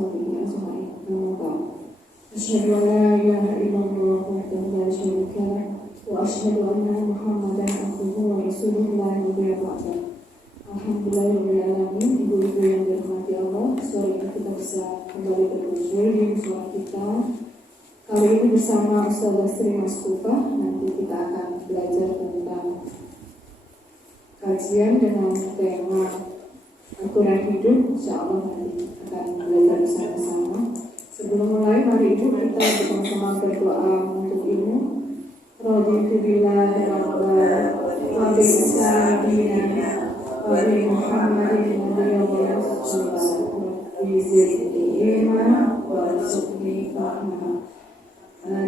وصحبه أجمعين. أما بعد، أشهد أن لا إله إلا الله وحده لا شريك له وأشهد أن محمدا عبده ورسوله لا نبي بعده. Alhamdulillahirrahmanirrahim. Ibu-ibu yang dirahmati Allah, sore ini kita bisa kembali berkumpul di musola kita. Kali ini bersama Ustazah Sri Maskufa. Nanti kita akan belajar tentang kajian dengan tema Al-Quran hidup. Insyaallah nanti akan belajar bersama-sama. Sebelum mulai, mari ibu kita bersama-sama berdoa untuk ilmu. Raditu billahi rabban wa bil islam dinan wa bi Muhammadin nabiyyan wa sallallahu alaihi wasallam.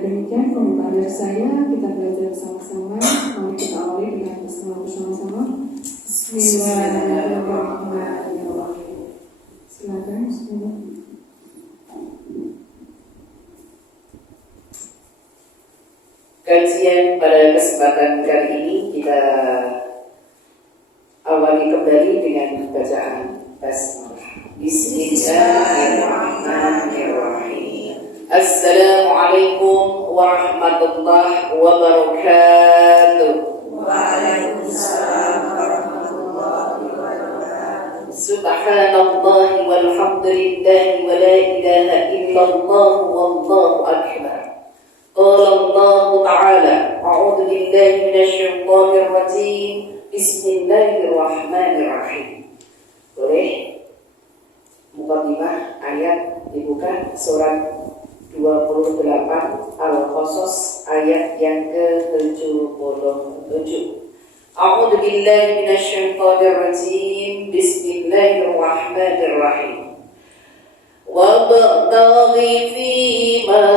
Demikian pembukaan dari saya, kita belajar bersama-sama. Mari kita awali dengan bismillah bersama-sama. Bismillahirrahmanirrahim. Silakan. Kajian pada kesempatan kali ini kita awali kembali dengan bacaan basmalah. Bismillahirrahmanirrahim. Assalamualaikum warahmatullahi wabarakatuh. Waalaikumsalam warahmatullahi wabarakatuh. Subhanallah walhamdulillah wa la ilaha illallah wallahu akbar. Qala Allah Ta'ala, a'udzu billahi minasyaitonir rajim. Bismillahirrahmanirrahim. Boleh mukadimah ayat dibuka surat 28 Al-Qasas ayat yang ke-77. A'udzu billahi minasyaitonir rajim. Bismillahirrahmanirrahim. Wabtaghi fima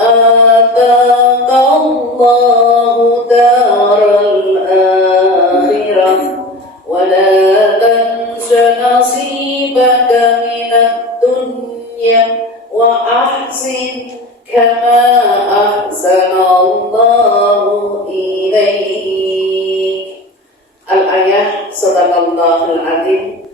ataka Allahu daral akhirah wa la tansa nasibaka minad dunya wa ahsin kama ahsana Allahu ilaik. Al-ayah sadaqallahul azim.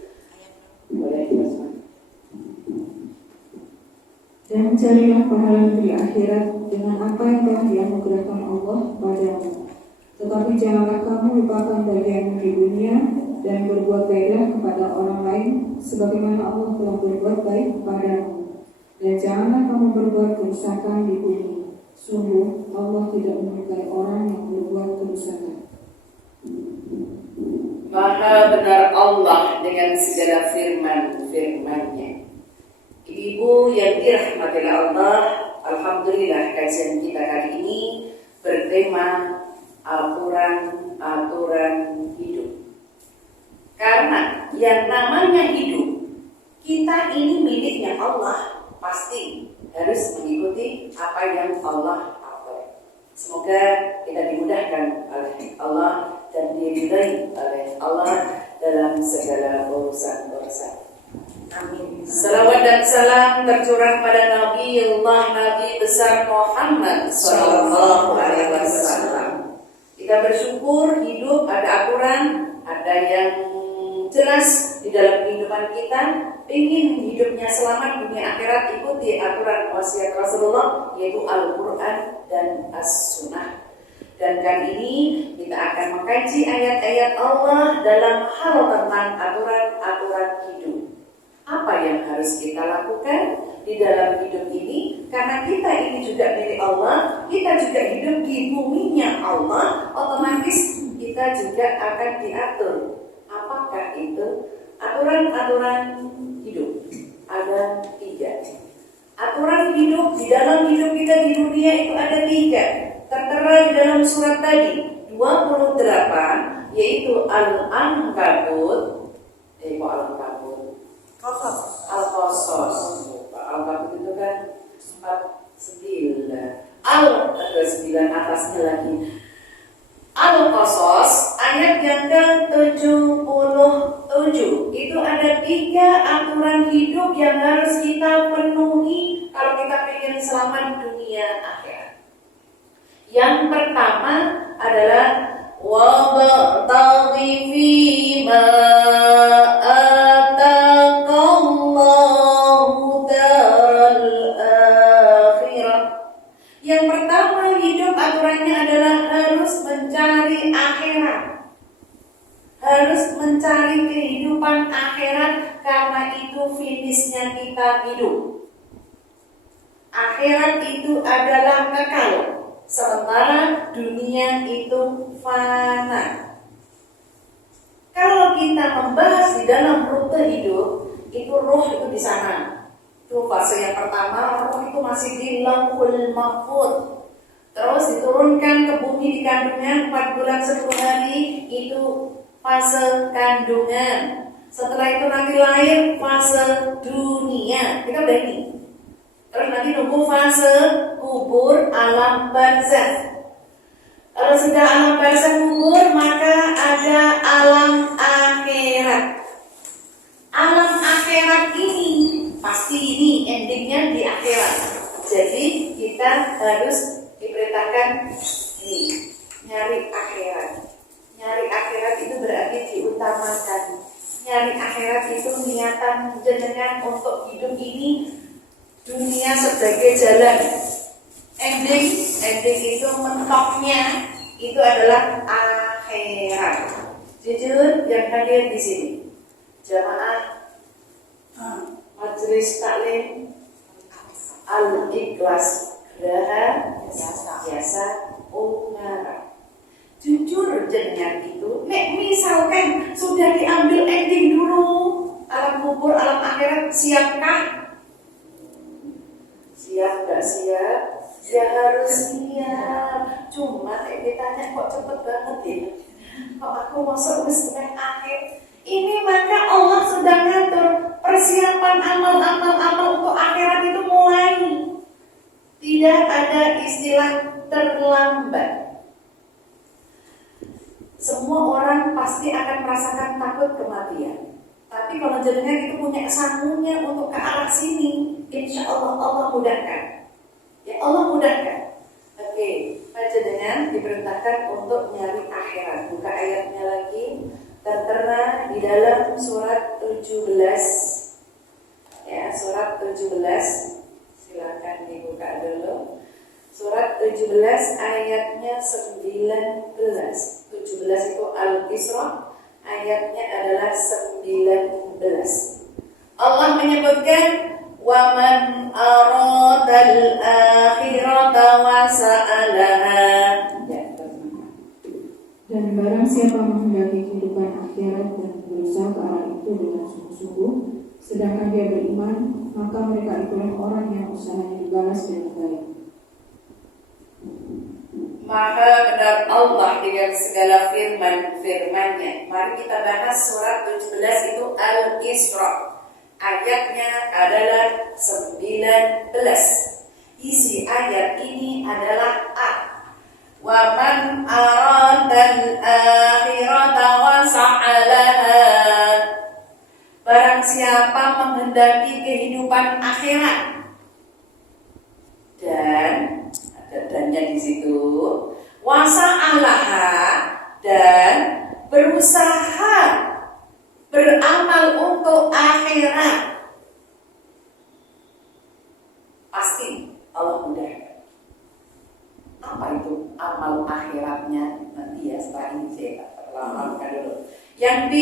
Dan carilah pahala di akhirat dengan apa yang telah dianugerahkan Allah padamu. Tetapi janganlah kamu lupakan bagian di dunia dan berbuat baiklah kepada orang lain sebagaimana Allah telah berbuat baik kepadamu. Dan janganlah kamu berbuat kerusakan di bumi. Sungguh Allah tidak menyukai orang yang berbuat kerusakan. Maha benar Allah dengan segala firman-firman-Nya. Ibu yang dirahmati Allah, alhamdulillah kajian kita kali ini bertema aturan hidup. Karena yang namanya hidup, kita ini miliknya Allah, pasti harus mengikuti apa yang Allah atur. Semoga kita dimudahkan oleh Allah dan diridai oleh Allah dalam segala urusan-urusan. Amin. Salawat dan salam tercurah pada Nabi besar Muhammad Sallallahu Alaihi Wasallam. Kita bersyukur hidup ada aturan, ada yang jelas di dalam kehidupan kita. Ingin hidupnya selamat dunia akhirat, ikuti aturan wasiat Rasulullah, yaitu Al-Quran dan As-Sunnah. Dan kali ini kita akan mengkaji ayat-ayat Allah dalam hal tentang aturan-aturan hidup. Apa yang harus kita lakukan di dalam hidup ini? Karena kita ini juga milik Allah, kita juga hidup di buminya Allah, otomatis kita juga akan diatur. Apakah itu? Aturan-aturan hidup ada 3. Aturan hidup di dalam hidup kita di dunia itu ada 3. Tertera di dalam surat tadi 28, yaitu Al-Ankabut. Al-Qasas. Al-Qasas itu kan 49. Al-9 atasnya lagi. Al-Qasas ayat yang ke-77. Itu ada 3 aturan hidup yang harus kita penuhi kalau kita ingin selamat dunia akhirat. Yang pertama adalah wabtaghi fima ataka Allahu pertama hidup aturannya adalah harus mencari akhirat. Harus mencari kehidupan akhirat, karena itu finishnya kita hidup. Akhirat itu adalah kekal, sementara dunia itu fana. Kalau kita membahas di dalam rute hidup, itu roh itu di sana. Itu fase yang pertama, roh itu masih di Lauhul Mahfuz. Terus diturunkan ke bumi di kandungan 4 bulan 10 hari, itu fase kandungan. Setelah itu nanti lahir fase dunia. Kita udah ini. Terus nanti nunggu fase kubur, alam barzakh. Kalau sudah alam barzakh kubur, maka ada alam akhirat. Alam akhirat ini pasti ini endingnya di akhirat. Jadi kita harus diperintahkan ini, nyari akhirat. Nyari akhirat itu berarti diutamakan. Nyari akhirat itu niatan jenengan untuk hidup ini dunia sebagai jalan. Ending itu mentoknya itu adalah akhirat. Jujur yang hadir di sini, jamaah majelis taklim Al-Ikhlas Geraha Jasa Ungaran. Jujur jenengan itu, nek misalkan sudah diambil ending dulu, alam kubur, alam akhirat, siapkah? Siap gak siap? Ya harus siap. Cuma ditanya kok cepet banget ya. Kok aku masuk ke akhir? Ini maka Allah sedang ngatur persiapan amal untuk akhirat itu mulai. Tidak ada istilah terlambat. Semua orang pasti akan merasakan takut kematian. Tapi kalau jenengan itu punya sanggunya untuk ke arah sini, insya Allah Allah mudahkan. Ya Allah mudahkan. Oke, jenengan diperintahkan untuk nyari akhirat. Buka ayatnya lagi. Tertera di dalam surat 17. Ya, surat 17. Silakan dibuka dulu. Surat 17 ayatnya 19. 17 itu Al-Isra, ayatnya adalah 19. Allah menyebutkan wa man aradal akhirata wa sa'alaha. Dan barang siapa menghendaki kehidupan akhirat dan berusaha ke arah itu dengan sungguh-sungguh, sedangkan dia beriman, maka mereka itulah orang yang usahanya dibalas dengan baik. Maka benar Allah dengan segala firman-firmannya. Mari kita bahas surat 17 itu Al-Isra. Ayatnya adalah 19. Isi ayat ini adalah A. Wa man aradal akhirata wa sa'alaha. Barang siapa menghendaki kehidupan akhirat dan dannya di situ, wasa'alaha, dan berusaha beramal untuk akhirat, pasti Allah mudahkan. Apa itu amal akhiratnya? Nanti ya setelah ini saya terlalu dulu. Yang B,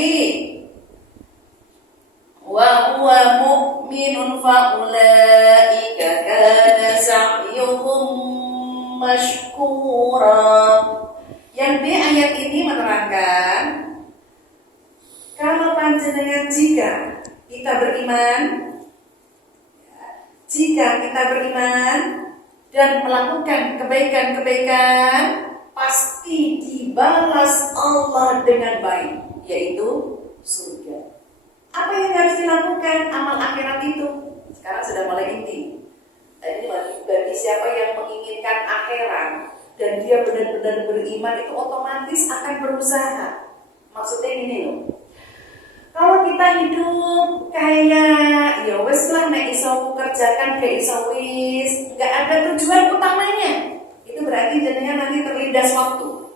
wa huwa mu'minun fa ulaika kana sa'yuhum mashkura. Yang B ayat ini menerangkan kalau panjenengan jika kita beriman dan melakukan kebaikan-kebaikan, pasti dibalas Allah dengan baik, yaitu surga. Apa yang harus dilakukan? Amal akhirat itu sekarang sudah mulai inti. Ini bagi siapa yang menginginkan akhirat dan dia benar-benar beriman, itu otomatis akan berusaha. Maksudnya ini loh, kalau kita hidup kayak ya wes lah nek iso kerjakan kayak iso wis, nggak ada tujuan utamanya, itu berarti jadinya nanti terlindas waktu.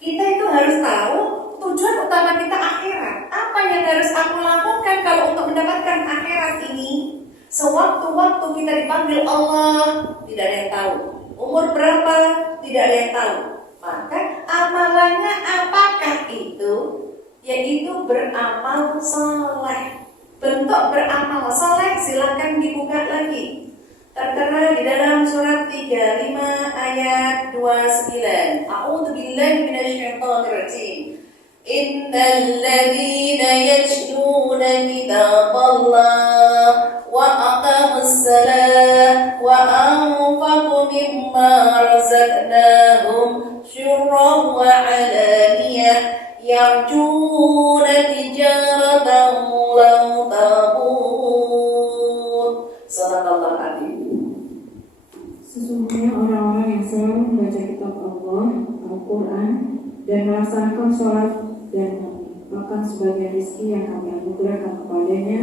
Kita itu harus tahu tujuan utama kita akhirat. Apa yang harus aku lakukan kalau untuk mendapatkan akhirat ini? Sewaktu-waktu kita dipanggil Allah, tidak ada yang tahu. Umur berapa? Tidak ada yang tahu. Maka amalannya apakah itu? Yaitu beramal soleh. Bentuk beramal soleh silakan dibuka lagi. Tertera di dalam surat 35 ayat 29. A'udzu billahi minasyaitonir rajim. Innal ladzina yatluna kitaballah wa aqamus salah wa anfaqu mimma razaqnahum syurran wa 'alaniyah yarjuna tijaratan lan tabur. Sadaqallahu adzim. Sesungguhnya orang-orang yang selalu membaca kitab Allah, Al-Quran, dan melaksanakan sholat dan menginfakkan sebagian rezeki yang kami anugerahkan kepadanya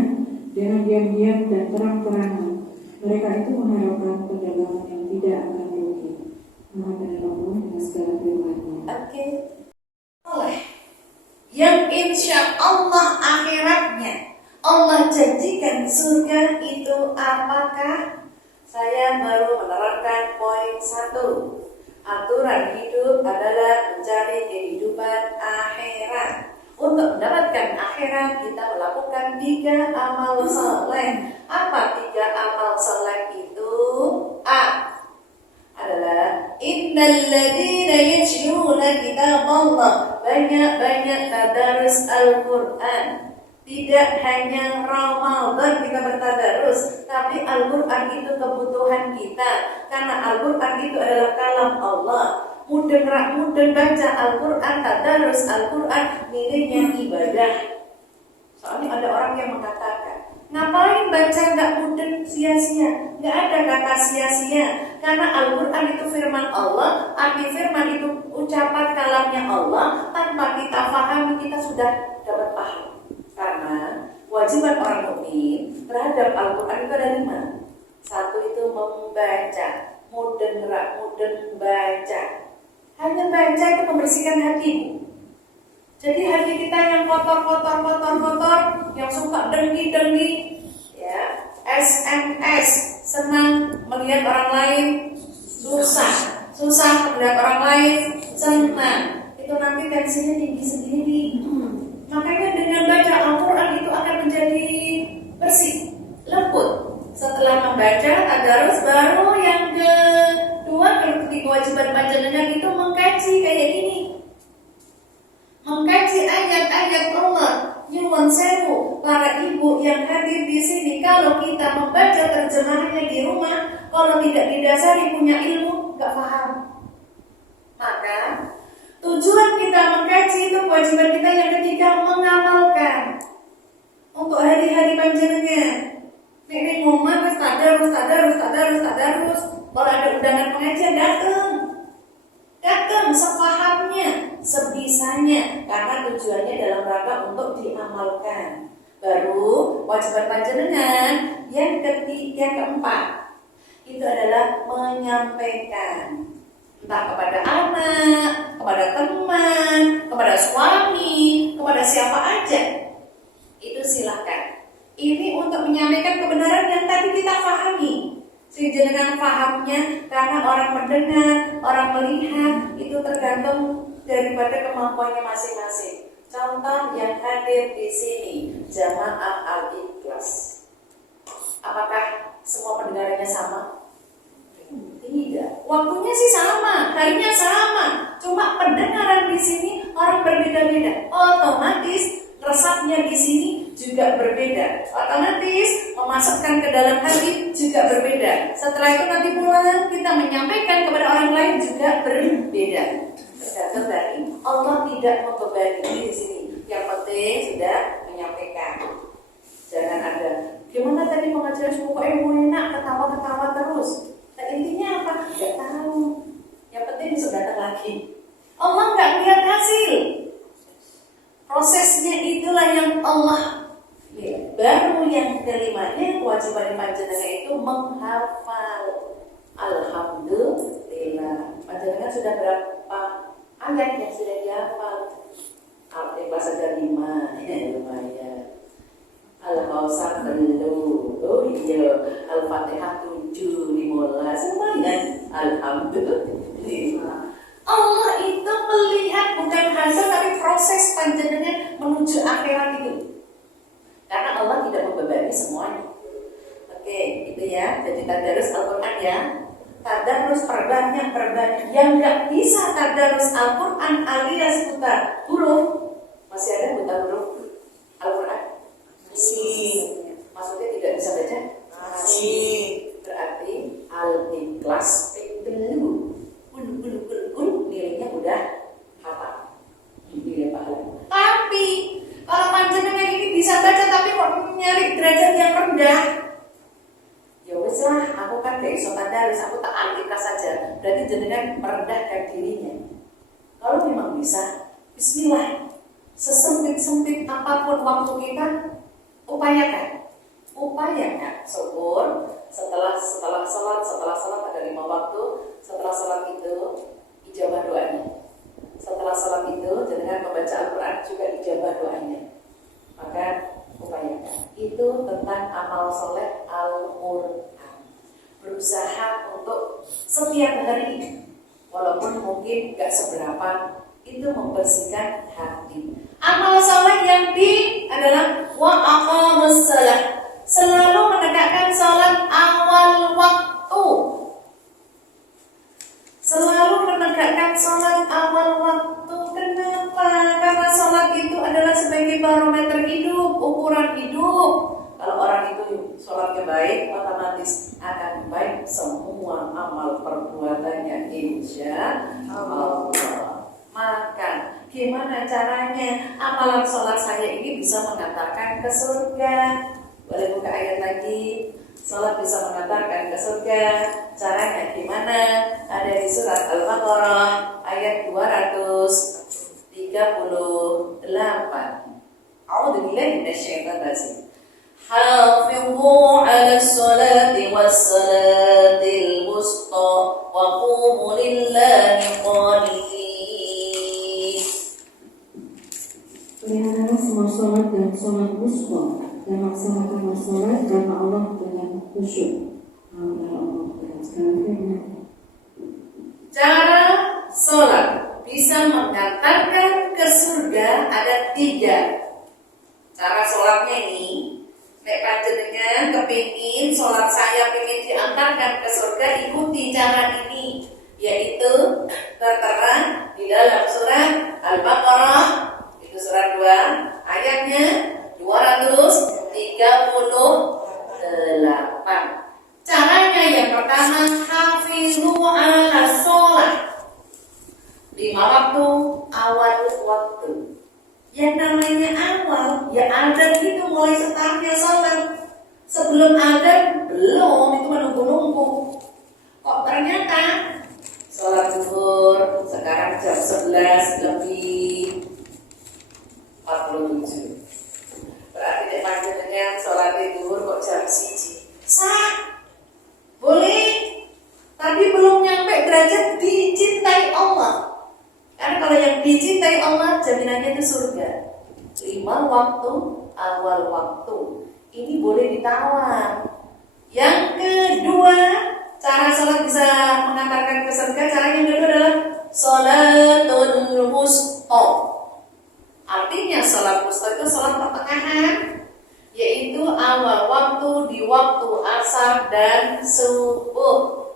dengan diam-diam dan terang-terangan. Mereka itu mengharapkan perdagangan yang tidak akan rugi. Maha benar Allah dengan segala firman-Nya. Oke. Oleh yang insya Allah akhiratnya Allah janjikan surga itu apakah? Saya baru menerangkan poin 1. Aturan hidup adalah mencari kehidupan akhirat. Untuk mendapatkan akhirat kita melakukan 3 amal soleh. Apa 3 amal soleh itu? A adalah innal ladzina yatluna kitaballah, banyak-banyak tadarus Al-Qur'an. Tidak hanya Ramadan kita bertadarus, tapi Al-Quran itu kebutuhan kita. Karena Al-Quran itu adalah kalam Allah. Mudeng baca Al-Quran, tadarus Al-Quran, nilainya ibadah. Soalnya ada orang yang mengatakan, ngapain baca nggak mudeng sia-sia? Nggak ada kata sia-sia. Karena Al-Quran itu firman Allah, arti firman itu ucapan kalamnya Allah. Tanpa kita pahami, kita sudah dapat paham. Karena kewajiban orang mukmin terhadap Al-Quran itu ada 5. 1 itu membaca, mudeng baca. Hanya baca itu membersihkan hatimu. Jadi hati kita yang kotor, yang suka dengki, ya, SMS, senang melihat orang lain, susah melihat orang lain, senang. Itu nanti tensinya tinggi sendiri. Makanya dengan baca Al-Quran itu akan menjadi bersih, lembut. Setelah membaca tadarus, baru yang kedua, kewajiban panjenengan itu mengkaji kayak gini. Mengkaji ayat-ayat Allah. Nyuwun sewu, para ibu yang hadir di sini, kalau kita membaca terjemahannya di rumah, kalau tidak didasari punya ilmu, gak paham. Maka tujuan kita mengkaji itu kewajiban kita yang ketiga mengamalkan. Untuk hari-hari panjenengan. Nek ngomong harus tadarus. Kalau ada undangan pengajian datang sepahamnya, sebisanya, karena tujuannya dalam rangka untuk diamalkan. Baru kewajiban panjenengan yang keempat itu adalah menyampaikan. Entah kepada anak, kepada teman, kepada suami, kepada siapa aja. Itu silakan. Ini untuk menyampaikan kebenaran yang tadi kita pahami. Dengan pahamnya, karena orang mendengar, orang melihat, itu tergantung daripada kemampuannya masing-masing. Contoh yang hadir di sini, Jamaah Al-Ikhlas. Apakah semua pendengarannya sama? Tidak. Waktunya sih sama, harinya sama. Cuma pendengaran di sini orang berbeda-beda. Otomatis resapnya di sini juga berbeda. Otomatis memasukkan ke dalam hati juga berbeda. Setelah itu nanti pulang kita menyampaikan kepada orang lain juga berbeda. Tergantung dari Allah tidak membebani di sini. Yang penting sudah menyampaikan. Jangan ada gimana tadi pengajaran pokoknya enak, ketawa-ketawa terus. Nah, intinya apa? Tidak tahu. Yang penting bisa datang lagi. Allah nggak lihat hasil. Prosesnya itulah yang Allah lihat. Baru yang kelimanya kewajiban panjenengan itu menghafal. Alhamdulillah. Panjenengan sudah berapa ayat yang sudah dihafal? Al-Ikhlas saja 5, ya lumayan. Al-Kausar belum. Oh iya, Al-Fatihah 7, 15, lumayan. Alhamdulillah. Allah itu melihat bukan hasil tapi proses panjenengan menuju akhirat itu. Karena Allah tidak membebani semuanya. Oke, itu ya. Jadi tadarus Al-Quran ya. Tadarus perbanyak. Yang nggak bisa tadarus Al-Quran alias buta huruf, masih ada buta huruf Al-Quran? Masih. Maksudnya tidak bisa baca? Masih. Berarti Al-Ikhlas dulu. Nilainya udah hafal. Nilai pahala. Tapi kalau panjenengan ini bisa baca tapi kok nyari derajat yang rendah, ya wes lah, aku kan gak iso tadarus, aku tak Al-Ikhlas saja. Berarti jenengan merendahkan dirinya. Kalau memang bisa, bismillah. Sesempit-sempit apapun waktu kita, upayakan. Syukur setelah salat ada 5 waktu. Setelah salat itu ijabah doanya. Setelah salat itu dengan membaca Al-Quran juga ijabah doanya. Maka upayakan. Itu tentang amal soleh Al-Quran. Berusaha untuk setiap hari, walaupun mungkin gak seberapa, itu membersihkan hati. Amal soleh yang adalah wa aqamus shalah, selalu menegakkan salat awal waktu. Selalu menegakkan salat awal waktu. Kenapa? Karena salat itu adalah sebagai barometer hidup, ukuran hidup. Kalau orang itu salatnya baik, otomatis akan baik semua amal perbuatannya, insya Allah. Maka gimana caranya amalan sholat saya ini bisa mengantarkan ke surga? Boleh buka ayat lagi. Sholat bisa mengantarkan ke surga. Caranya gimana? Ada di surat Al-Baqarah ayat 238. A'udzubillahi minasyaitonir rajim. Hafizu 'alas sholati was-salatil wusta wa qumu lillahi qanitin. Peliharalah semua sholat dan sholat wusta, dan laksanakanlah sholat karena Allah dengan khusyuk. Cara sholat bisa mengantarkan ke surga ada 3. Cara sholatnya ini, nek panjenengan kepingin sholat saya ingin diantarkan ke surga, ikuti cara ini, yaitu tertera di dalam surat Al-Baqarah, itu surat 2, ayatnya 238. Caranya yang pertama, hafizu 'alas sholat, 5 waktu, awal waktu. Yang namanya awal, ya adzan itu mulai startnya sholat. Sebelum adzan belum, itu menunggu-nunggu. Kok ternyata sholat zuhur sekarang jam 11 lebih 47. Berarti dia panjenengan sholat zuhur kok jam 1. Sah, boleh, tapi belum nyampe derajat dicintai Allah. Karena kalau yang dicintai Allah jaminannya itu surga. 5 waktu, awal waktu. Ini boleh ditawar. Yang kedua, cara sholat bisa mengantarkan ke surga. Cara yang kedua adalah sholatul wusta. Artinya sholat wusta itu sholat pertengahan, yaitu awal waktu di waktu asar dan subuh.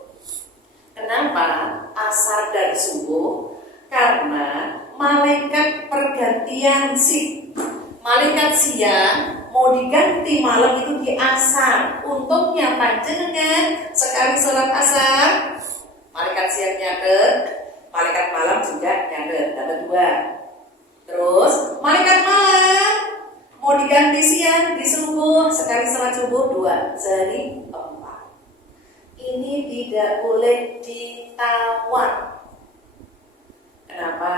Kenapa asar dan subuh? Karena malaikat pergantian malaikat siang mau diganti malam itu di asar. Untungnya panjenengan sekali sholat asar, malaikat siang nyatet, malaikat malam juga nyatet, dapat 2. Terus malaikat malam mau diganti siang di subuh, sekali sholat subuh 2, sehari 4. Ini tidak boleh ditawar. Kenapa?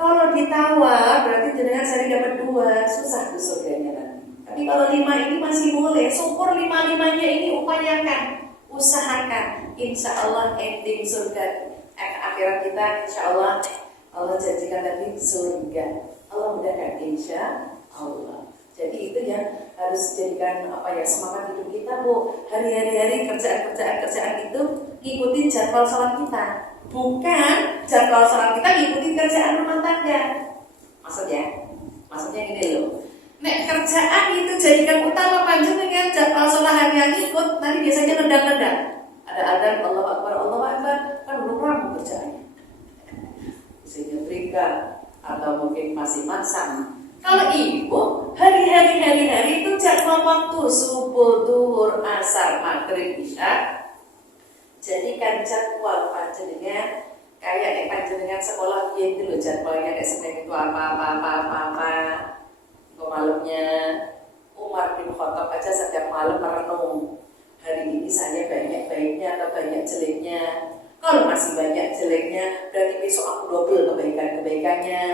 Kalau ditawar berarti jenengan sehari dapat 2, susah tuh surganya nanti. Tapi kalau 5 ini masih boleh. Syukur 5-5-nya ini upayakan, usahakan. Insya Allah ending surga akhirat kita, insya Allah janjikan nanti surga. Allah mudahkan insya Allah. Jadi itu yang harus jadikan semangat hidup kita, Bu. Hari-hari kerjaan itu ngikutin jadwal sholat kita, bukan jadwal sholat kita ngikutin kerjaan rumah tangga. Maksudnya gini loh. Nek kerjaan itu jadikan utama panjenengan, jadwal sholat harian ikut, nanti biasanya nendang-nendang. Ada adzan Allahu Akbar, kan belum rampung kerjaannya. Bisa nyetrika atau mungkin masih masak. Kalau ibu hari-hari itu jadwal waktu subuh, duhur, asar, maghrib, isya, jadikan jadwal panjenengan kayak panjenengan sekolah itu loh, jadwalnya kayak Senin itu apa. Malamnya Umar bin Khattab aja setiap malam merenung, hari ini saya banyak baiknya atau banyak jeleknya. Kalau masih banyak jeleknya, berarti besok aku double kebaikannya.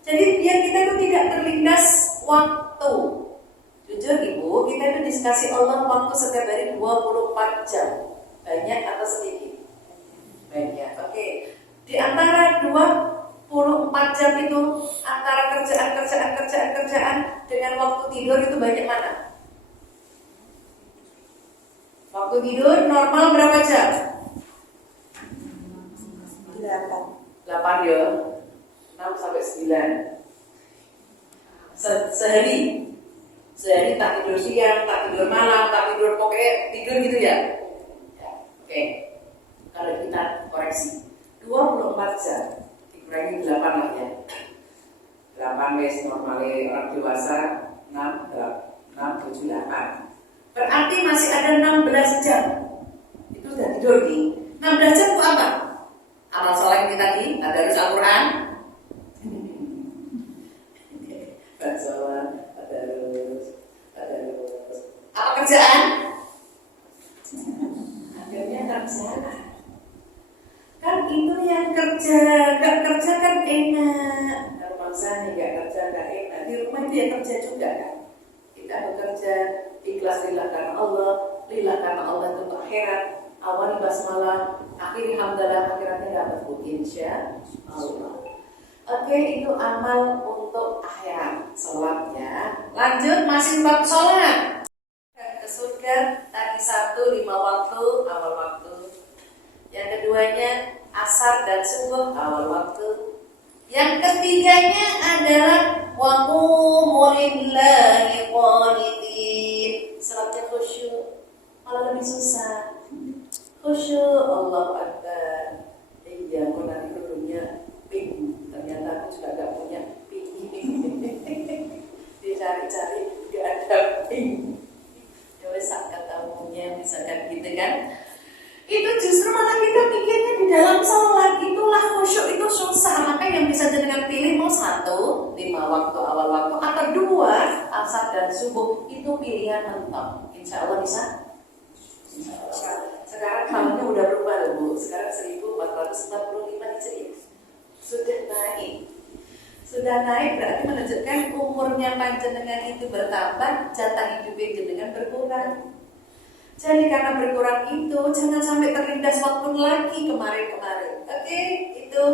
Jadi biar kita itu tidak terlindas waktu. Jujur Ibu, kita itu dikasih Allah waktu setiap hari 24 jam. Banyak atau sedikit? Banyak. Oke. Di antara 24 jam itu, antara kerjaan dengan waktu tidur itu banyak mana? Waktu tidur normal berapa jam? 8 ya. 6 sampai 9. Sehari tak tidur siang, tak tidur malam, tak tidur pokoknya tidur gitu ya. Oke. Kalau kita koreksi 24 jam dikurangi 8 lah ya. 8 wes normalnya orang dewasa, 6, 7, 8. Berarti masih ada 16 jam. Itu udah tidur nih. 16 jam itu apa? Amal sholat kita tadi, tadarus Al-Quran. Baca tadarus. Apa kerjaan? Akhirnya kerjaan. Kan itu yang kerja, gak kerja kan enak. Kalau maksanya gak kerja gak enak. Di rumah itu ya kerja juga kan. Kita bekerja ikhlas lillah karena Allah, lillah karena Allah itu untuk akhirat. Awal basmalah, akhiri hamdalah, akhiratnya dapat insya Allah. Oke, itu amal untuk akhirat, sholatnya. Lanjut, masih bab sholat. Ke surga tadi 1 5 waktu, awal waktu. Yang keduanya asar dan subuh, awal waktu. Yang ketiganya adalah wa qumu lillahi qanitin. Salatnya khusyuk, malah lebih susah. Khusyuk, Allahu Akbar. Iya, aku nanti dulunya ping. Ternyata aku juga gak punya ping. Dicari-cari gak ada ping. Ya wes katamunya misalkan gitu kan. Itu justru malah kita pikirnya di dalam sholat itulah khusyuk itu susah. Maka yang bisa jenengan pilih mau 1 5 waktu awal waktu atau 2 asar dan subuh, itu pilihan mentok. Insya Allah bisa. Sekarang tahunnya udah berubah loh Bu. Sekarang 1445 Hijriah. Sudah naik berarti menunjukkan umurnya panjenengan itu bertambah, jatah hidupnya jenengan berkurang. Jadi karena berkurang itu jangan sampai terlindas waktu lagi kemarin-kemarin. Oke, itu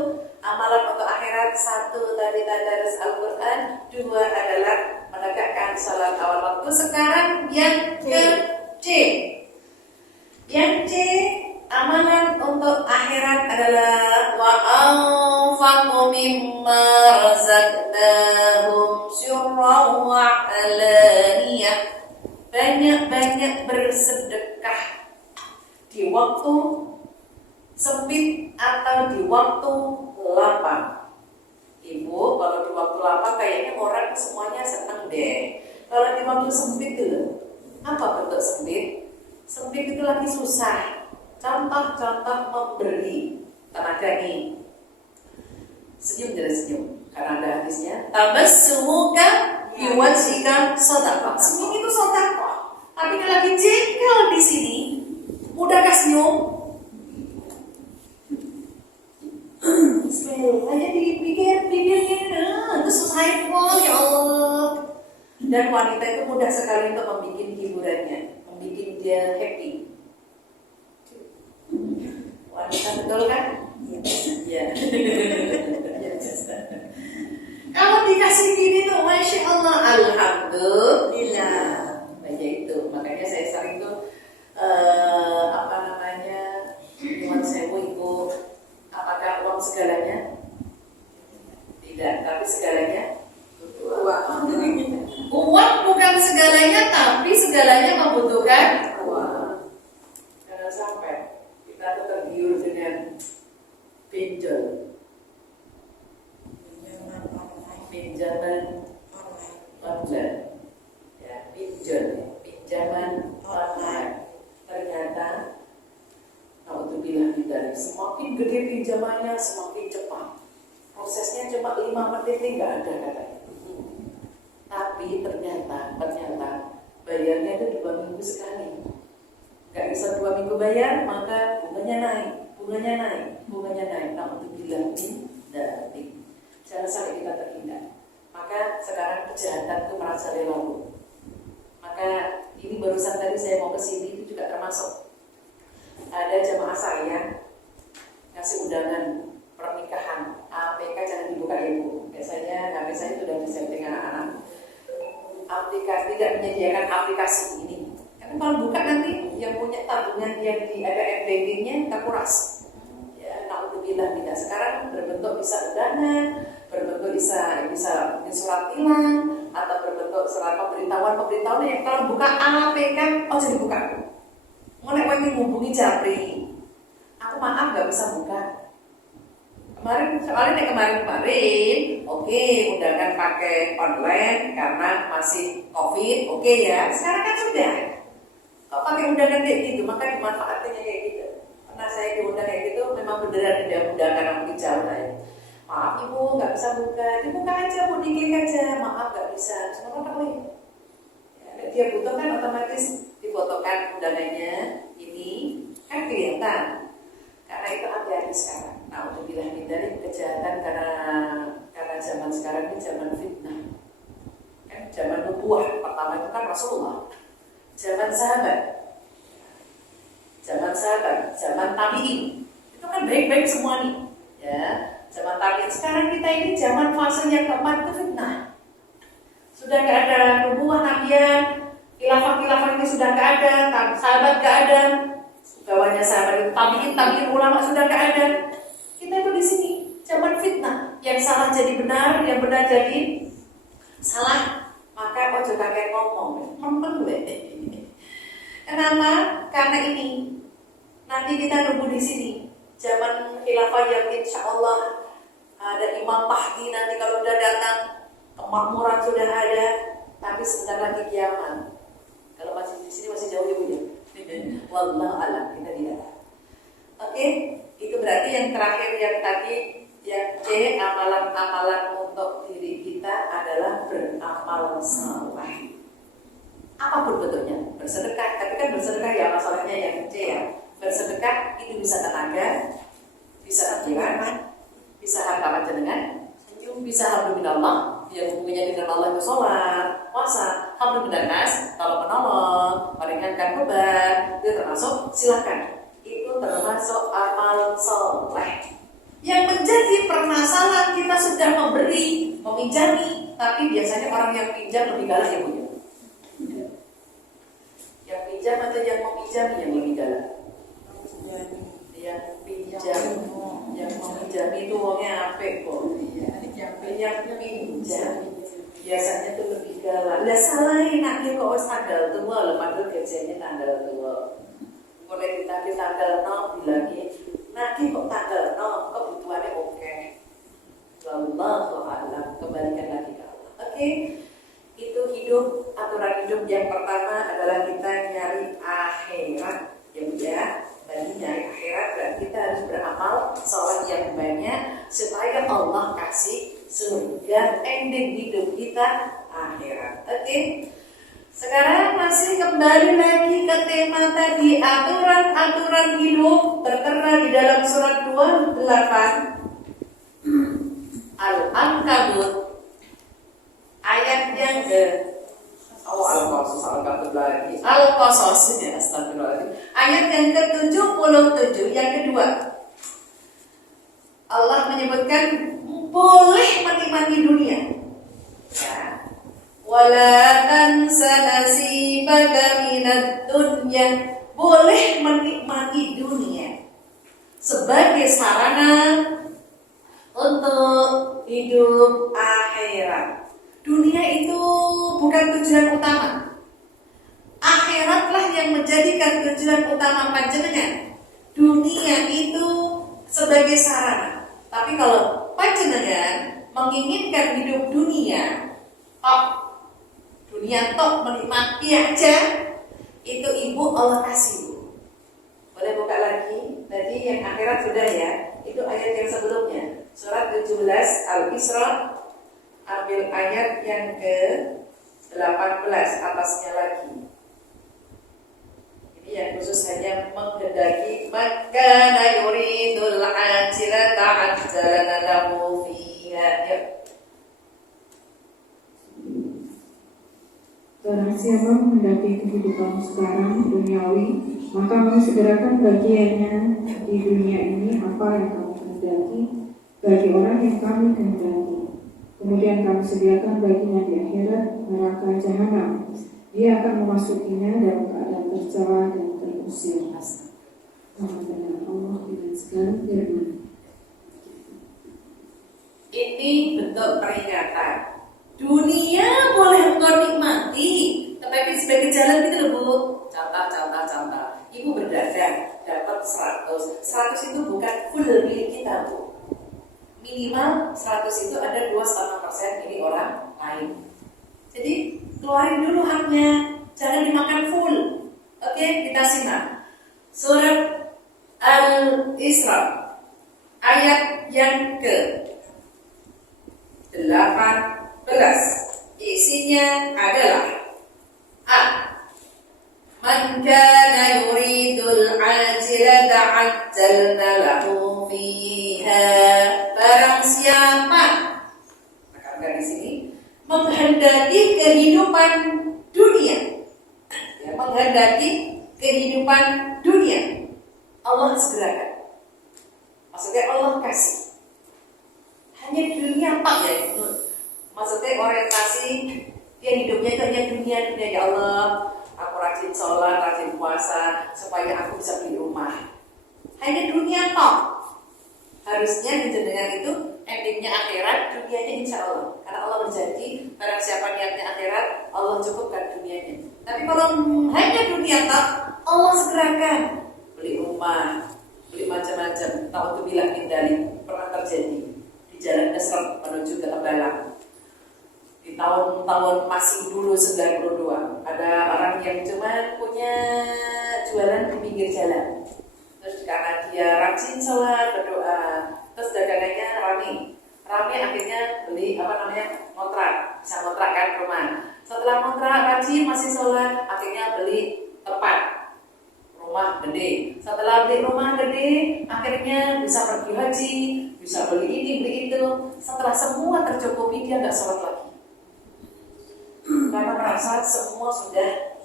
amalan untuk akhirat. 1 tadi tadarus Al-Quran, 2 adalah menegakkan salat awal waktu. Sekarang yang ke C. Yang C, amalan untuk akhirat adalah wa anfaqu mimma razaqnahum sirran wa alaniyah. Banyak-banyak bersedekah di waktu sempit atau di waktu lapang. Ibu, kalau di waktu lapang kayaknya orang semuanya senang deh. Kalau di waktu sempit dulu, apa bentuk sempit? Sempit itu lagi susah. Contoh-contoh memberi tenaga nih. Senyum jadi senyum, karena ada hadisnya. Tabasumuka yuwajhika shadaqah. Senyum itu shadaqah. Tapi kalau lagi jengkel di sini, udahkah senyum? Hanya dipikir-pikirnya, itu selesai kok, ya Allah. Dan wanita itu mudah sekali untuk membuat hiburannya, membuat dia happy. Wanita betul kan? Iya. Kalau dikasih masih gini tuh, masya Allah, alhamdulillah. Banyak itu, makanya saya sering tuh apa namanya, cuma sewu itu, apakah uang segalanya? Tidak, tapi segalanya uang. Uang bukan segalanya, tapi segalanya membutuhkan uang. Jangan sampai kita tuh tergiur dengan pinjol. Pinjaman online, ya, pinjaman online. Ternyata, naudzubillah dari semakin gede pinjamannya, semakin cepat. Prosesnya cuma 5 menit nggak ada katanya. Tapi ternyata bayarnya itu 2 minggu sekali. Nggak bisa 2 minggu bayar, maka bunganya naik. Naudzubillah dari. Jangan sampai kita terhindar. Maka sekarang kejahatan itu merajalela. Maka ini barusan tadi saya mau ke sini itu juga termasuk ada jamaah saya ngasih undangan pernikahan APK, jangan dibuka ibu. Biasanya HP saya sudah disetting anak-anak. Aplikasi tidak menyediakan aplikasi ini. Karena kalau buka nanti yang punya tabungan yang di ada m-bankingnya terkuras. Ya, naudzubillah tidak. Sekarang berbentuk bisa undangan, berbentuk bisa surat tilang, atau berbentuk surat pemberitahuan yang kalau buka APK, jadi buka. Mulai pengen menghubungi Japri, aku maaf gak bisa buka. Kemarin, oke, undangan pakai online karena masih COVID, oke ya. Sekarang kan sudah. Kalau pakai undangan kayak gitu, maka dimanfaatkannya kayak gitu. Pernah saya diundang kayak gitu, memang beneran ada undangan yang jauh lah ya. Maaf ibu, nggak bisa buka. Dibuka aja bu, diklik aja. Maaf nggak bisa. Semua boleh. Ya, dia butuh kan otomatis difotokan undangannya. Ini kan kelihatan. Karena itu hati-hati sekarang. Nah, untuk bilang dari kejahatan karena zaman sekarang ini zaman fitnah. Kan zaman nubuah pertama itu kan Rasulullah. Zaman sahabat, zaman tabi'in. Itu kan baik-baik semua nih. Ya. Zaman tabi'in. Sekarang kita ini zaman fase yang keempat itu fitnah. Sudah gak ada nubuah nabian, khilafah ini sudah gak ada, sahabat gak ada, bawahnya sahabat itu tabi'in ulama sudah gak ada. Kita itu di sini zaman fitnah, yang salah jadi benar, yang benar jadi salah. Maka ojo kakek ngomong, Kenapa? Karena ini nanti kita nunggu di sini. Zaman khilafah yang insya Allah ada Imam Mahdi nanti kalau udah datang, kemakmuran sudah ada, tapi sebentar lagi kiamat. Kalau masih di sini masih jauh ya Bu ya. Wallahu a'lam, kita tidak tahu. Oke, itu berarti yang terakhir yang tadi yang C, amalan-amalan untuk diri kita adalah beramal saleh. Apapun bentuknya, bersedekah, tapi kan bersedekah ya masalahnya yang C ya. Bersedekah itu bisa tenaga, bisa pikiran, bisa harta panjenengan, bisa hablum minallah, yang hubungannya dengan Allah itu sholat, puasa, hablum minannas, kalau menolong, meringankan beban, itu termasuk silakan. Itu termasuk amal soleh. Yang menjadi permasalahan kita sudah memberi, meminjami, tapi biasanya orang yang pinjam lebih galak ya Bu. Yang pinjam atau yang meminjami yang lebih galak? Yang pinjam, yang meminjami itu uangnya apik kok. Yang pinjam biasanya itu lebih galak. Lah salah nanti kok wis tanggal tua, padahal gajinya tanggal tua. Boleh kita tanggal 6 bilangnya nanti kok tanggal 6 kebutuhannya oke. Wallahu a'lam, kembalikan lagi ke Allah. Oke. Itu hidup, aturan hidup yang pertama adalah kita nyari akhirat ya. Dan nyari akhirat dan kita harus beramal sholat yang banyak supaya Allah kasih surga, ending hidup kita akhirat. Oke. Sekarang masih kembali lagi ke tema tadi, aturan-aturan hidup tertera di dalam surat 28 Al-Ankabut ayat yang Al-Qasas ya, astagfirullahaladzim. Ayat yang ke-77 yang kedua. Allah menyebutkan boleh menikmati dunia Wala tansa nasibaka minad dunya. Boleh menikmati dunia sebagai sarana untuk hidup akhirat. Dunia itu bukan tujuan utama. Akhiratlah yang menjadikan tujuan utama panjenengan. Dunia itu sebagai sarana. Tapi kalau panjenengan menginginkan hidup dunia, dunia tok menikmati aja, itu ibu Allah kasih, Bu. Boleh buka lagi? Tadi yang akhirat sudah ya. Itu ayat yang sebelumnya. Surat 17 Al-Isra, ambil ayat yang ke-18 atasnya lagi. Ini yang khusus hanya menghendaki maka yuridul ajilata ajjalana lahu fiha. Barang siapa menghendaki kehidupan sekarang duniawi, maka kami segerakan bagiannya di dunia ini apa yang kami kehendaki bagi orang yang kami kehendaki. Kemudian kami sediakan baginya di akhirat neraka jahanam. Dia akan memasukinya dalam keadaan tercela dan terusir. Maha benar Allah dengan segala firman. Ini bentuk peringatan. Dunia boleh engkau nikmati, tetapi sebagai jalan gitu loh, Bu. Contoh. Ibu berdagang, dapat 100. 100 itu bukan full milik kita, Bu. Minimal 100 itu ada 2,5% milik orang lain. Jadi keluarin dulu haknya, jangan dimakan full. Oke, kita simak. Surat Al-Isra ayat yang ke-18. Isinya adalah Man kana yuridul ajilata ajjalna lahu fiha. Barang siapa, maka di sini menghendaki kehidupan dunia, ya, menghendaki kehidupan dunia, Allah segerakan. Maksudnya Allah kasih. Hanya dunia Pak ya itu. Maksudnya orientasi dia hidupnya itu hanya dunia ya Allah. Aku rajin sholat, rajin puasa supaya aku bisa beli rumah. Hanya dunia Pak. Harusnya dengan itu endingnya akhirat, dunianya insya Allah. Karena Allah berjanji barang siapa niatnya akhirat, Allah cukupkan dunianya. Tapi kalau hanya dunia tak, Allah segerakan beli rumah, beli macam-macam. Tahu tuh bilang Indali pernah terjadi di jalan Nesrot menuju ke Tembalang. Di tahun-tahun masih dulu 92, ada orang yang cuma punya jualan di pinggir jalan. Terus karena dia rajin sholat, berdoa, terus dagangannya rame akhirnya beli ngontrak, bisa ngontrak kan rumah. Setelah ngontrak rajin masih sholat, akhirnya beli tempat rumah gede. Setelah beli rumah gede, akhirnya bisa pergi haji, bisa beli ini beli itu. Setelah semua tercukupi, dia nggak sholat lagi. Karena merasa semua sudah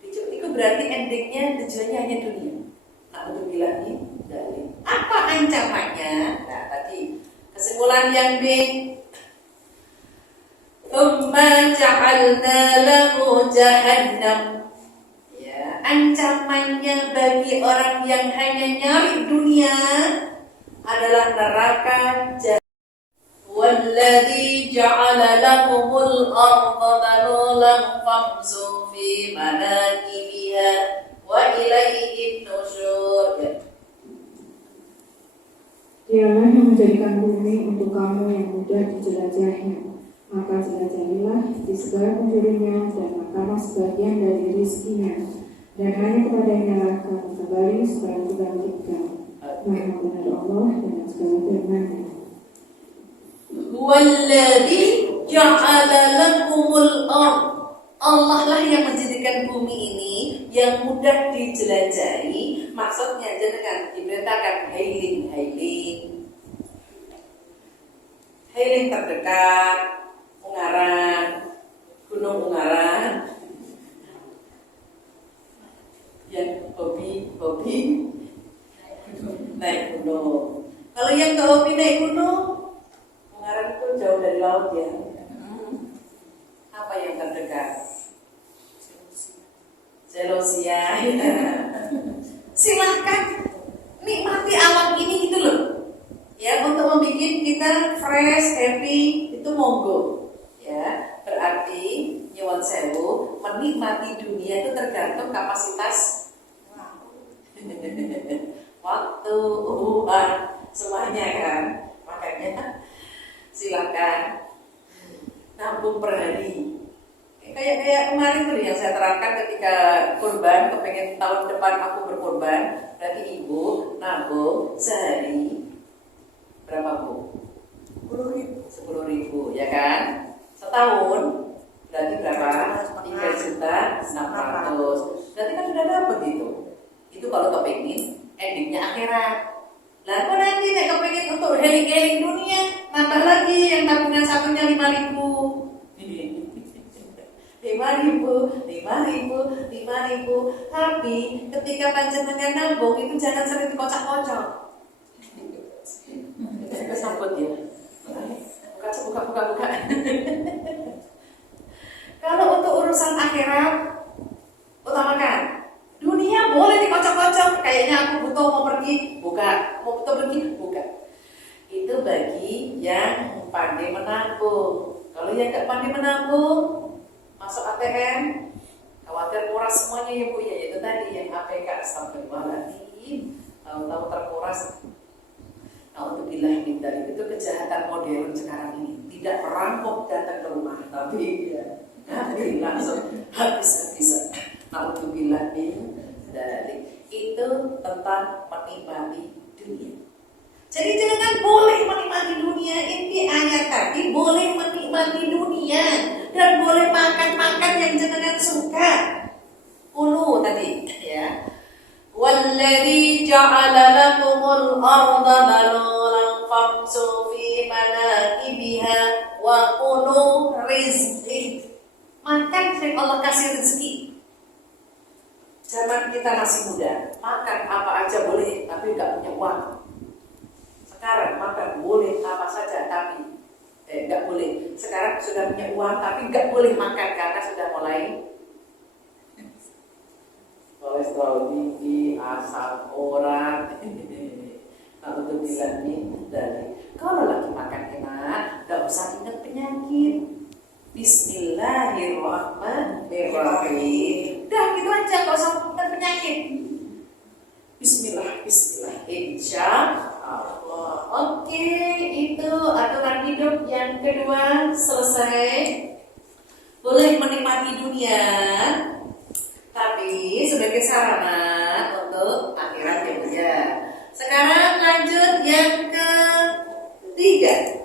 dicukupi. Itu berarti endingnya tujuannya hanya dunia. Nah, untuk bilang ini dari apa ancamannya? Nah, tadi kesimpulan yang B. Tsumma ja'alna lahu jahannam. Ya, ancamannya bagi orang yang hanya nyari dunia adalah neraka jahanam. Walladzi ja'ala lakumul arda dhalulan famshu fi manakibiha wa ilaihi nusyur. Dialah yang menjadikan bumi untuk kamu yang mudah dijelajahinya. Maka jelajahilah di segala penjurinya dan makanlah sebagian dari rizkinya. Dan hanya kepadanya lah kamu kembali supaya dibangkitkan. Maha benar Allah dengan segala firman-Nya. Walladzi ja'ala lakumul ard. Allah lah yang menjadikan bumi ini yang mudah dijelajahi. Maksudnya jenengan diperintahkan Hailing terdekat, Ungaran, Gunung Ungaran. Yang hobi naik gunung. Kalau yang gak hobi naik gunung, Ungaran itu jauh dari laut ya. Apa Jelosia. Silahkan nikmati alam ini gitu loh. Ya, untuk membuat kita fresh, happy itu monggo. Ya, berarti nyuwun sewu, menikmati dunia itu tergantung kapasitas waktu, uang, semuanya kan. Makanya silakan nabung per hari. Kayak kemarin tuh yang saya terangkan ketika kurban, kepengen tahun depan aku berkurban, berarti ibu nabung sehari berapa bu? 10.000 ya kan? Setahun berarti berapa? 3.600.000. Berarti kan sudah dapat itu. Itu kalau kepengin endingnya akhirat. Lah kok nanti nek kepengin untuk healing dunia, nambah lagi yang tabungan satunya 5.000. 5.000. Tapi ketika panjenengan nabung itu jangan sering dikocok-kocok. Kesambut ya. Buka. Kalau untuk urusan akhirat, utamakan. Dunia boleh dikocok-kocok. Kayaknya aku butuh mau pergi, buka. Mau butuh pergi, buka. Itu bagi yang pandai menabung. Kalau yang gak pandai menabung, masuk ATM, khawatir kuras semuanya ya bu ya. Itu tadi yang APK sampai malam-malam, tahu-tahu terkuras. Nah untuk bilah mindari itu kejahatan modern sekarang ini. Tidak merampok datang ke rumah, tapi ya, nanti langsung habis-habisan. Nah untuk bilah mindari itu tentang menikmati dunia. Jadi jangan boleh menikmati dunia. Ini ayat tadi boleh menikmati dunia dan boleh makan yang jangan suka. Ulu tadi ya. Walladzi ja'ala lakumul arda dalulan famsu fi manakibiha wa kulu rizqi. Makan yang Allah kasih rezeki. Zaman kita masih muda, makan apa aja boleh, tapi nggak punya uang. Sekarang makan boleh apa saja, tapi nggak boleh. Sekarang sudah punya uang, tapi nggak boleh makan karena sudah mulai kolesterol tinggi, asam urat. Nah untuk bilang dari kalau lagi makan enak, nggak usah ingat penyakit. Bismillahirrahmanirrahim. Dah gitu aja, nggak usah ingat penyakit. Bismillah, insya Allah. Oke, itu aturan hidup yang kedua selesai. Boleh menikmati dunia, tapi sebagai sarana untuk akhirat yang mulia. Sekarang lanjut yang ketiga,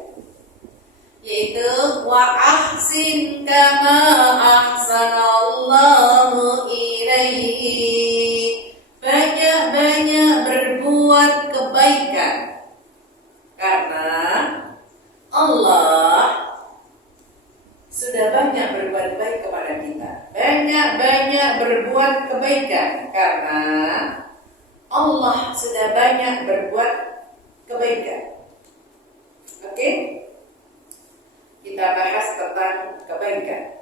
yaitu wa ahsin kama ahsanallahu ilaihi. Banyak-banyak berbuat kebaikan karena Allah sudah banyak berbuat baik kepada kita. Banyak-banyak berbuat kebaikan karena Allah sudah banyak berbuat kebaikan. Oke? Kita bahas tentang kebaikan.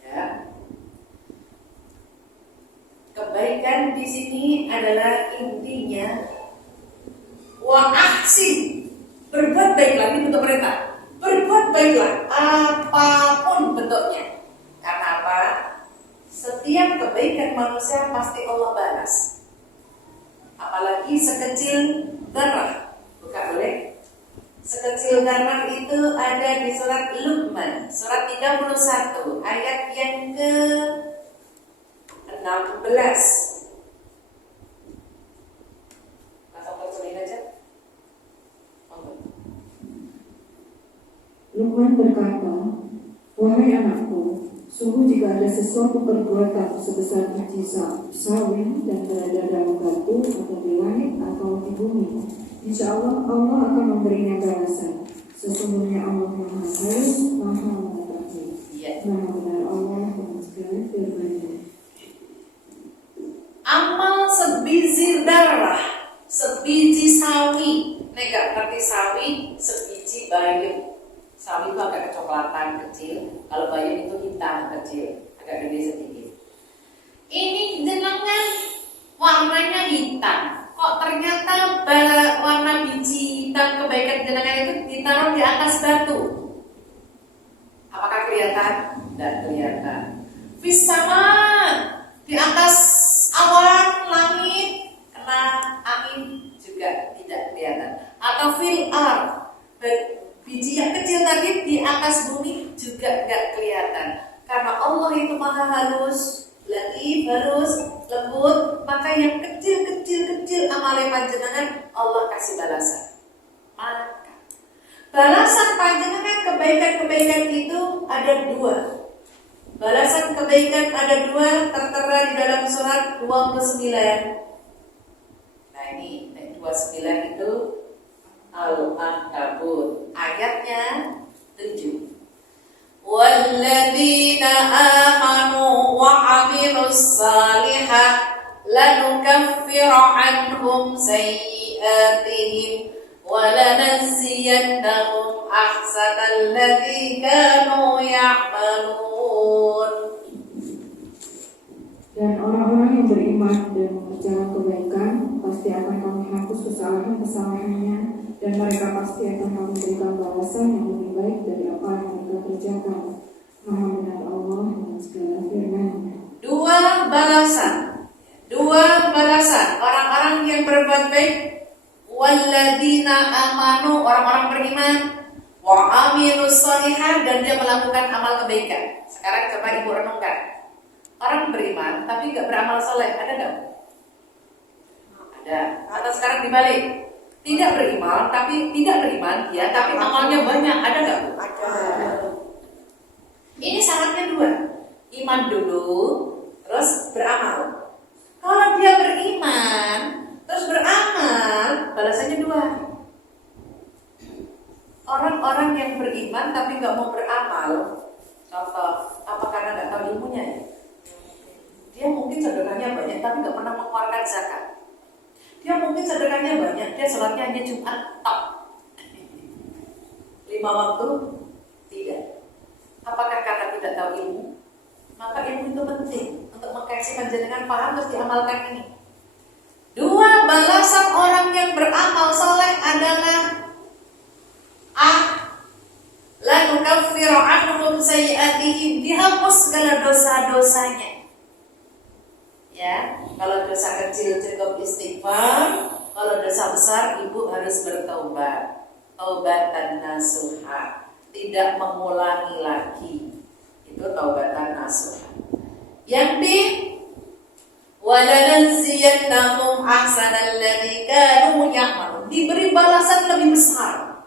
Ya. Kebaikan di sini adalah intinya wa ahsin. Berbuat baiklah, ini bentuk perintah. Berbuat baiklah apapun bentuknya. Karena apa? Setiap kebaikan manusia pasti Allah balas. Apalagi sekecil darah. Buka boleh? Sekecil darah itu ada di surat Luqman, surat 31 ayat yang ke-16. Langsung terjemahin aja. Luqman berkata, wahai anakku, sungguh jika ada sesuatu perbuatan sebesar biji sawi dan berada dalam batu atau di langit atau di bumi, insya Allah Allah akan memberinya balasan. Sesungguhnya Allah Maha Tahu, Maha Mengetahui. Maha benar Allah dengan segala firman-Nya. Amal sebiji darah, sebiji sawi. Nek gak ngerti sawi, sebiji bayam. Sawi itu agak kecoklatan kecil, kalau bayam itu hitam kecil, agak gede sedikit. ini jenengan warnanya hitam. Kok ternyata warna biji hitam kebaikan jenengan itu ditaruh di atas batu? Apakah kelihatan? Tidak kelihatan. Fis sama, di atas awan langit, kena angin juga tidak kelihatan. Atau fil ard, biji yang kecil tadi di atas bumi juga tidak kelihatan. Karena Allah itu maha halus, latif, halus, lembut, maka yang kecil amalnya panjenengan Allah kasih balasan. Maka balasan panjenengan kebaikan-kebaikan itu ada dua. Balasan kebaikan ada dua, tertera di dalam surat 29. Nah ini 29 itu Al-Ankabut, ayatnya 7. Walladzina amanu wa 'amilus salihah lanukaffiru 'anhum sayyi'atihim wa lanajziyannahum ahsanal ladzi kanu ya'malun. Dan orang-orang yang beriman dan mengerjakan kebaikan pasti akan kami hapus kesalahan-kesalahannya, dan mereka pasti akan kami berikan balasan yang lebih baik dari apa yang mereka kerjakan. Maha benar Allah dengan segala firman-Nya. Dua balasan orang-orang yang berbuat baik. Walladzina amanu, orang-orang beriman, wa amilus salihah, dan dia melakukan amal kebaikan. Sekarang coba ibu renungkan. Orang beriman tapi gak beramal soleh, ada gak? Ada. Atau sekarang dibalik, tidak beriman tapi dia tapi amalnya banyak, ada gak? Ada. Ini syaratnya dua, iman dulu terus beramal. Kalau dia beriman terus beramal, balasannya dua. Orang-orang yang beriman tapi gak mau beramal, contoh, apa karena gak tahu ilmunya ya? Dia mungkin sedekahnya banyak tapi gak pernah mengeluarkan zakat. Dia mungkin sedekahnya banyak, dia sholatnya hanya Jumat tok. 5 waktu tidak. Apakah karena tidak tahu ilmu? Maka ilmu itu penting untuk mengkaji panjenengan paham terus diamalkan ini. Dua balasan orang yang beramal soleh adalah la nukaffiru anhum sayyi'atihim, dihapus segala dosa-dosanya. Ya, kalau dosa kecil cukup istighfar, kalau dosa besar ibu harus bertaubat, taubatan nasuha, tidak mengulangi lagi. Itu taubatan nasuha. Yang B, walanajziyannahum ahsanal ladzi kanu ya'malun, diberi balasan lebih besar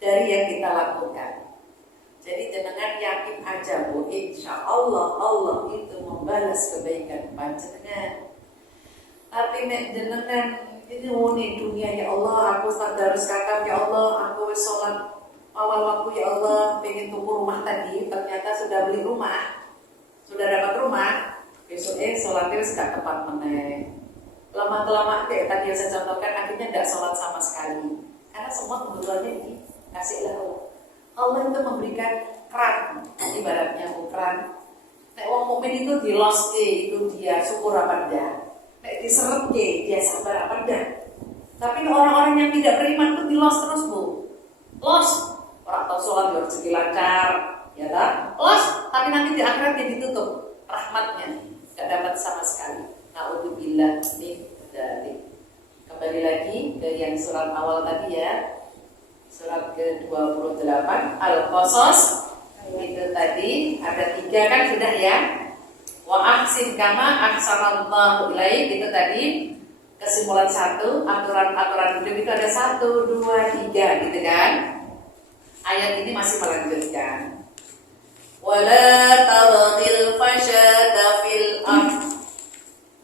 dari yang kita lakukan. Jadi jenengan yakin aja Bu, insya Allah Allah itu membalas kebaikan panjenengan. Tapi nek jenengan ini dunia ya Allah, aku tadarus kakak ya Allah, aku sholat awal waktu ya Allah, pengen tuku rumah tadi, ternyata sudah beli rumah, sudah dapat rumah, besoknya sholatnya sudah tepat meneng. Lama-kelamaan kayak tadi yang saya contohkan, akhirnya tidak sholat sama sekali, karena semua kebutuhannya ini kasihlah Allah. Allah itu memberikan keran, ibaratnya keran. Nek wong mukmin itu diloske, itu dia syukur apa enggak. Nek diserepke, dia sabar apa enggak. Tapi orang-orang yang tidak beriman itu dilos terus Bu. Los, orang tahu sholat rezeki lancar, ya tak? Los, tapi nanti di akhirat dia ditutup rahmatnya, enggak dapat sama sekali. Na'udzubillah min dzalik. Kembali lagi ke yang surat awal tadi ya. Surat ke-28 Al-Qasas, itu tadi ada 3 kan sudah ya. Wa ahsin kama ahsanallahu ilaik, itu tadi kesimpulan 1, aturan-aturan hidup itu ada 1, 2, 3 gitu kan. Ayat ini masih melanjutkan. Wala tabghil fasada fil ardh,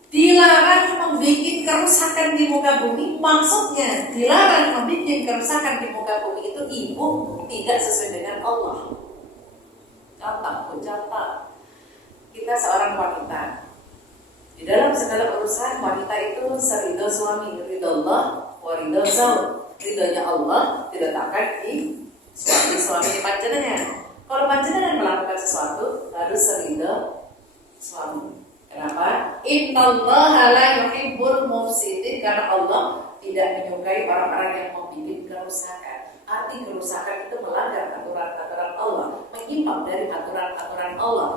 dilarang membuat kerusakan di muka bumi. Maksudnya dilarang membuat kerusakan di muka bumi itu ibu tidak sesuai dengan Allah. Contoh, kita seorang wanita, di dalam segala urusan wanita itu seridho suami, ridho Allah wa ridho zawj. Ridhonya Allah diletakkan di suami panjenengan. Kalau panjenengan melakukan sesuatu harus seridho suami. Kenapa? innallaha la yuhibbul mufsidin, karena Allah tidak menyukai orang-orang yang membikin kerusakan. Arti kerusakan itu melanggar aturan-aturan Allah, menyimpang dari aturan-aturan Allah.